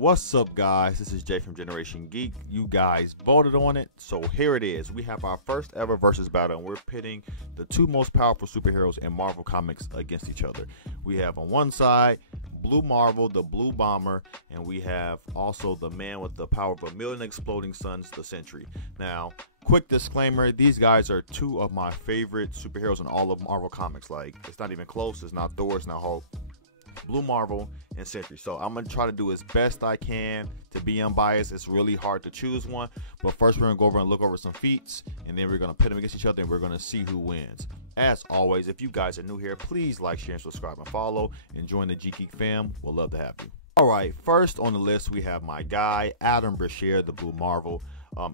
What's up, guys? This is Jay from Generation Geek. You guys voted on it, so here it is. We have our first ever versus battle, and we're pitting the two most powerful superheroes in Marvel Comics against each other. We have on one side Blue Marvel, the Blue Bomber, and we have also the man with the power of 1,000,000 exploding suns, the Sentry. Now, quick disclaimer, these guys are two of my favorite superheroes in all of Marvel Comics. Like, it's not even close. It's not Thor, it's not Hulk. Blue Marvel and Sentry. So I'm going to try to do as best I can to be unbiased. It's really hard to choose one, but first we're going to go over and look over some feats, and then we're going to pit them against each other, and we're going to see who wins. As always, if you guys are new here, please like, share, and subscribe and follow, and join the Geek fam. We'll love to have you. Alright, first on the list we have my guy, Adam Brashear, the Blue Marvel.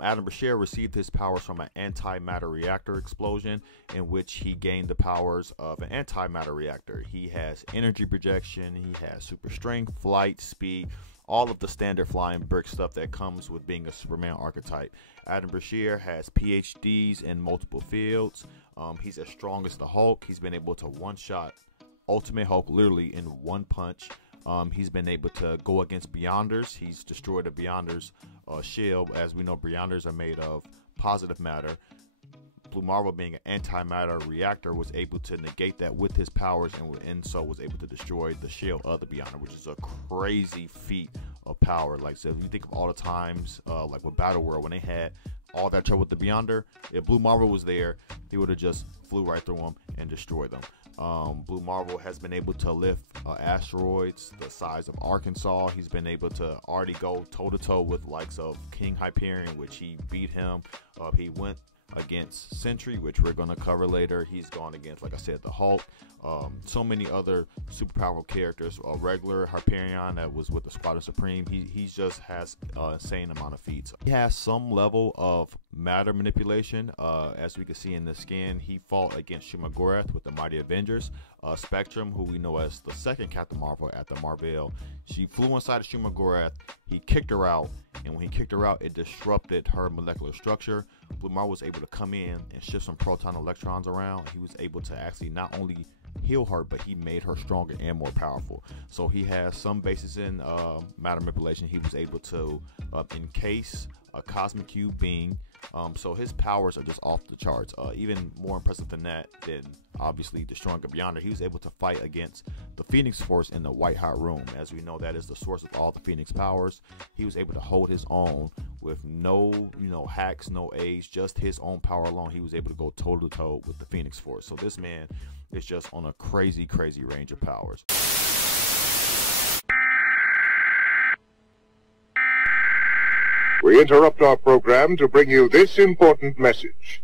Adam Brashear received his powers from an antimatter reactor explosion, in which he gained the powers of an antimatter reactor. He has energy projection, he has super strength, flight, speed, all of the standard flying brick stuff that comes with being a Superman archetype. Adam Brashear has PhDs in multiple fields. He's as strong as the Hulk. He's been able to one-shot Ultimate Hulk literally in one punch. He's been able to go against Beyonders. He's destroyed the Beyonders shield. As we know, Beyonders are made of positive matter. Blue Marvel, being an antimatter reactor, was able to negate that with his powers, and so was able to destroy the shield of the Beyonder, which is a crazy feat of power. Like, so if you think of all the times, like with Battle World, when they had all that trouble with the Beyonder, if Blue Marvel was there, he would have just flew right through them and destroyed them. Blue Marvel has been able to lift asteroids the size of Arkansas. He's been able to already go toe-to-toe with likes of King Hyperion, which he beat him. He went against Sentry, which we're going to cover later. He's gone against, like I said, the Hulk. So many other super powerful characters. A regular Hyperion that was with the Squadron Supreme. He just has an insane amount of feats. He has some level of matter manipulation. As we can see in the skin, he fought against Shuma-Gorath with the Mighty Avengers. Spectrum, who we know as the second Captain Marvel at the Marvel, she flew inside of Shuma-Gorath. He kicked her out, and when he kicked her out, it disrupted her molecular structure. Blue Marvel was able to come in and shift some proton electrons around. He was able to actually not only heal her, but he made her stronger and more powerful. So he has some basis in matter manipulation. He was able to encase a cosmic cube being. So his powers are just off the charts. Even more impressive than that, than obviously destroying a Beyonder, he was able to fight against the Phoenix Force in the White Hot Room. As we know, that is the source of all the Phoenix powers. He was able to hold his own with no, hacks, no aids, just his own power alone. He was able to go toe to toe with the Phoenix Force. So this man is just on a crazy range of powers. We interrupt our program to bring you this important message.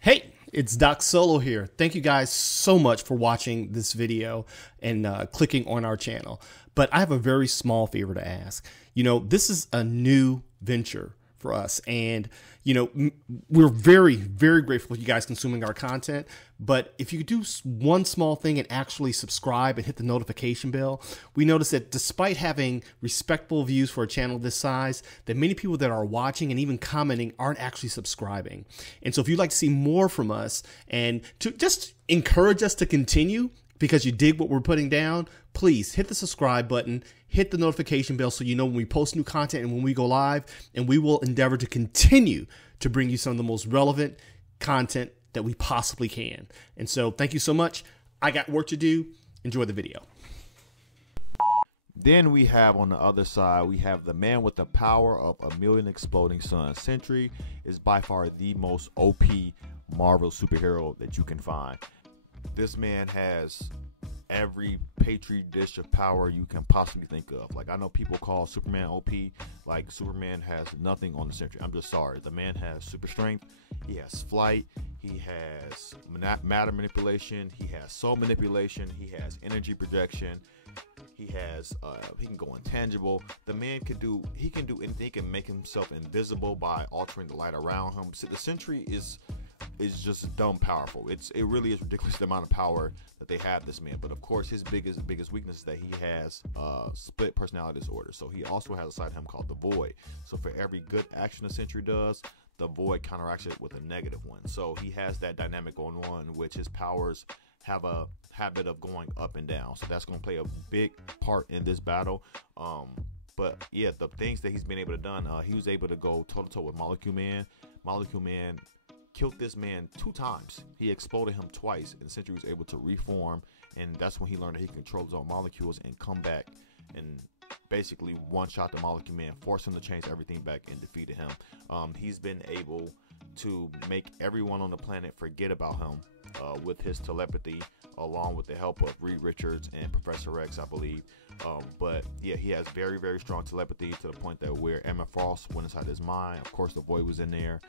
Hey, it's Doc Solo here. Thank you guys so much for watching this video and clicking on our channel. But I have a very small favor to ask. This is a new venture for us, and we're very grateful for you guys consuming our content. But if you could do one small thing and actually subscribe and hit the notification bell, we notice that despite having respectful views for a channel this size, that many people that are watching and even commenting aren't actually subscribing. And so if you'd like to see more from us and to just encourage us to continue because you dig what we're putting down, please hit the subscribe button, hit the notification bell so you know when we post new content and when we go live, and we will endeavor to continue to bring you some of the most relevant content that we possibly can. And so thank you so much. I got work to do. Enjoy the video. Then we have on the other side, we have the man with the power of 1,000,000 exploding suns. Sentry is by far the most OP Marvel superhero that you can find. This man has every petri dish of power you can possibly think of. Like, I know people call Superman OP, like Superman has nothing on the Sentry. I'm just sorry. The man has super strength, he has flight, he has matter manipulation, he has soul manipulation, he has energy projection, he can go intangible. The man can do anything. He can make himself invisible by altering the light around him. So the Sentry is just dumb powerful. It really is ridiculous the amount of power that they have this man. But of course, his biggest weakness is that he has split personality disorder. So he also has a side of him called the Void. So for every good action a Sentry does, the Void counteracts it with a negative one. So he has that dynamic going on in which his powers have a habit of going up and down. So that's going to play a big part in this battle. But yeah, the things that he's been able to done, he was able to go toe-to-toe with Molecule Man. Molecule Man killed this man 2 times. He exploded him twice, and Sentry was able to reform, and that's when he learned that he can control his own molecules and come back and basically one-shot the Molecule Man, forced him to change everything back, and defeated him. He's been able to make everyone on the planet forget about him with his telepathy, along with the help of Reed Richards and Professor X, I believe. But yeah, he has very, very strong telepathy to the point that where Emma Frost went inside his mind, of course the Void was in there.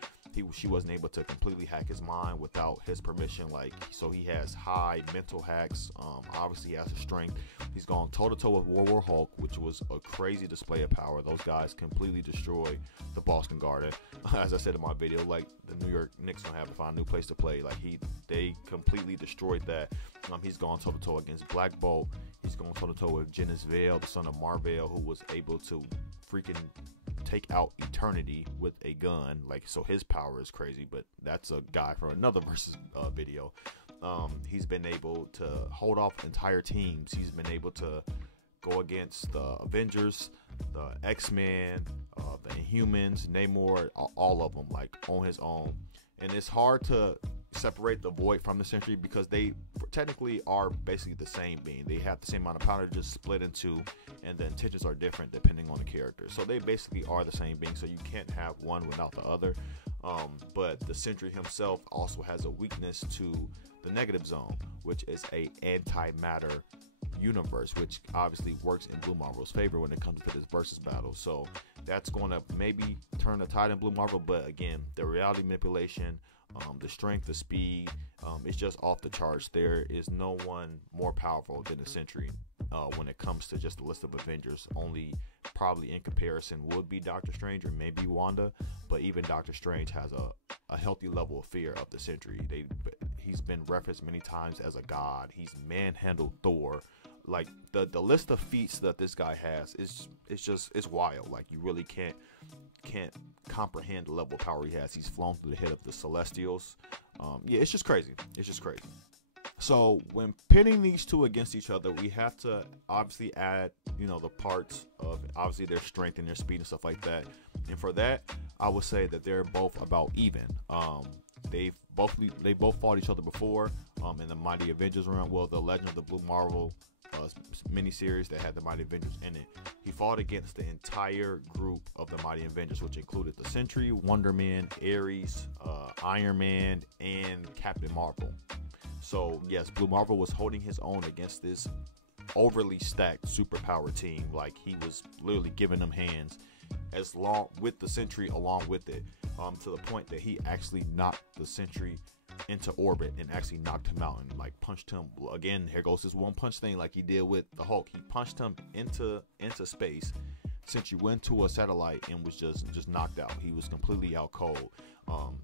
She wasn't able to completely hack his mind without his permission. Like, so he has high mental hacks. Obviously he has the strength. He's gone toe-to-toe with War Hulk, which was a crazy display of power. Those guys completely destroyed the Boston Garden. As I said in my video, like, the New York Knicks don't have to find a new place to play. Like, they completely destroyed that. He's gone toe-to-toe against Black Bolt. He's gone toe-to-toe with Genis Vale, the son of Mar-Vell, who was able to freaking take out Eternity with a gun. Like, so his power is crazy, but that's a guy for another versus video. He's been able to hold off entire teams. He's been able to go against the Avengers, the X-Men, the Inhumans, Namor, all of them, like, on his own. And it's hard to separate the Void from the Sentry because they technically are basically the same being. They have the same amount of power, just split in 2, and the intentions are different depending on the character. So they basically are the same being, so you can't have one without the other. But the Sentry himself also has a weakness to the negative zone, which is a antimatter universe, which obviously works in Blue Marvel's favor when it comes to this versus battle. So that's going to maybe turn the tide in Blue Marvel, but again, the reality manipulation, the strength, the speed, it's just off the charts. There is no one more powerful than the Sentry when it comes to just the list of Avengers. Only probably in comparison would be Doctor Strange or maybe Wanda, but even Doctor Strange has a healthy level of fear of the Sentry. He's been referenced many times as a god. He's manhandled Thor. Like, the list of feats that this guy has it's wild. Like, you really can't comprehend the level of power he has. He's flown through the head of the Celestials. Yeah, it's just crazy. It's just crazy. So when pitting these two against each other, we have to obviously add, the parts of obviously their strength and their speed and stuff like that. And for that, I would say that they're both about even. They both fought each other before in the Mighty Avengers round. Well, the Legend of the Blue Marvel miniseries that had the Mighty Avengers in it. He fought against the entire group of the Mighty Avengers, which included the Sentry, Wonder Man, Ares, Iron Man, and Captain Marvel. So yes, Blue Marvel was holding his own against this overly stacked superpower team. Like, he was literally giving them hands as long with the Sentry along with it, to the point that he actually knocked the Sentry into orbit and actually knocked him out and like punched him again. Here goes this one punch thing, like he did with the Hulk. He punched him into space. Sentry went to a satellite and was just knocked out. He was completely out cold.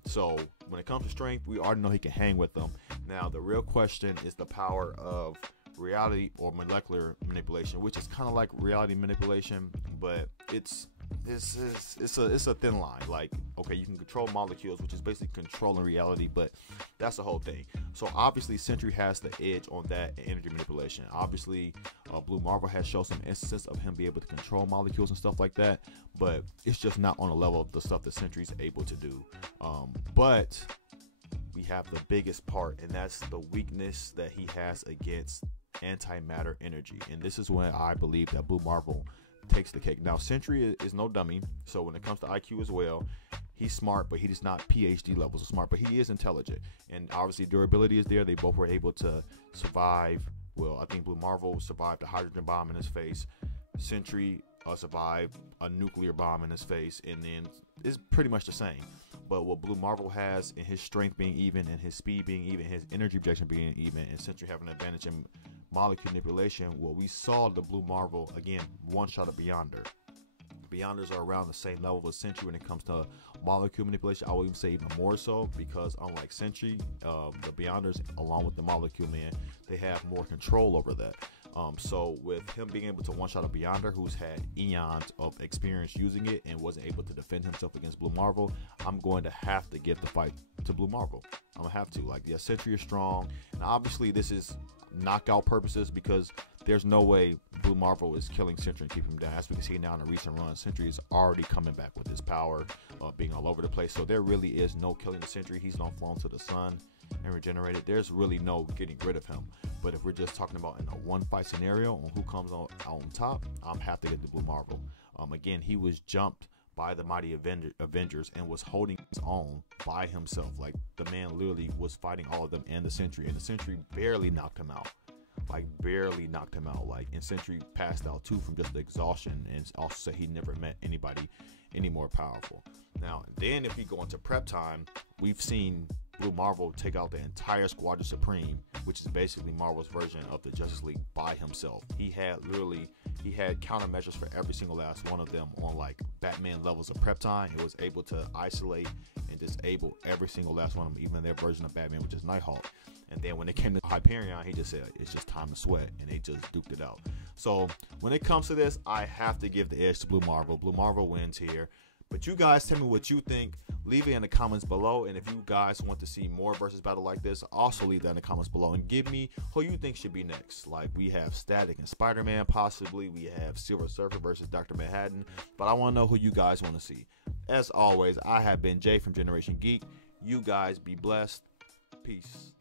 So when it comes to strength, we already know he can hang with them. Now the real question is the power of reality or molecular manipulation, which is kind of like reality manipulation, but it's a thin line. Like, okay, you can control molecules, which is basically controlling reality, but that's the whole thing. So obviously Sentry has the edge on that energy manipulation. Obviously Blue Marvel has shown some instances of him being able to control molecules and stuff like that, but it's just not on the level of the stuff that Sentry's able to do. But we have the biggest part, and that's the weakness that he has against antimatter energy. And this is when I believe that Blue Marvel takes the cake. Now Sentry is no dummy, so when it comes to IQ as well, he's smart, but he is not PhD levels of smart, but he is intelligent, and obviously durability is there. They both were able to survive. Well, I think Blue Marvel survived a hydrogen bomb in his face. Sentry survived a nuclear bomb in his face, and then it's pretty much the same. But what Blue Marvel has in his strength being even, and his speed being even, his energy projection being even, and Sentry having an advantage in molecule manipulation, well, we saw the Blue Marvel again one-shot a Beyonder. Beyonders are around the same level as Sentry when it comes to molecule manipulation. I would even say even more so, because unlike Sentry, the Beyonders, along with the Molecule Man, they have more control over that. So with him being able to one-shot a Beyonder who's had eons of experience using it and wasn't able to defend himself against Blue Marvel, I'm going to have to give the fight to Blue Marvel. I'm gonna have to. Like, yeah, Sentry is strong, and obviously this is knockout purposes because there's no way Blue Marvel is killing Sentry and keeping him down. As we can see now in a recent run, Sentry is already coming back with his power, being all over the place. So there really is no killing the Sentry. He's not flown to the sun and regenerated. There's really no getting rid of him. But if we're just talking about in a one fight scenario on who comes on top, I'm have to get the Blue Marvel. Again, he was jumped by the mighty Avengers and was holding his own by himself. Like, the man literally was fighting all of them and the Sentry barely knocked him out. Like, barely knocked him out. Like, and Sentry passed out too from just the exhaustion, and also said he never met anybody any more powerful. Now then, if we go into prep time, we've seen Blue Marvel take out the entire Squadron Supreme, which is basically Marvel's version of the Justice League, by himself. He had countermeasures for every single last one of them on like Batman levels of prep time. He was able to isolate and disable every single last one of them, even their version of Batman, which is Nighthawk. And then when it came to Hyperion, he just said, it's just time to sweat, and they just duked it out. So when it comes to this, I have to give the edge to Blue Marvel. Blue Marvel wins here. But you guys tell me what you think. Leave it in the comments below. And if you guys want to see more versus battle like this, also leave that in the comments below. And give me who you think should be next. Like, we have Static and Spider-Man, possibly. We have Silver Surfer versus Dr. Manhattan. But I want to know who you guys want to see. As always, I have been Jay from Generation Geek. You guys be blessed. Peace.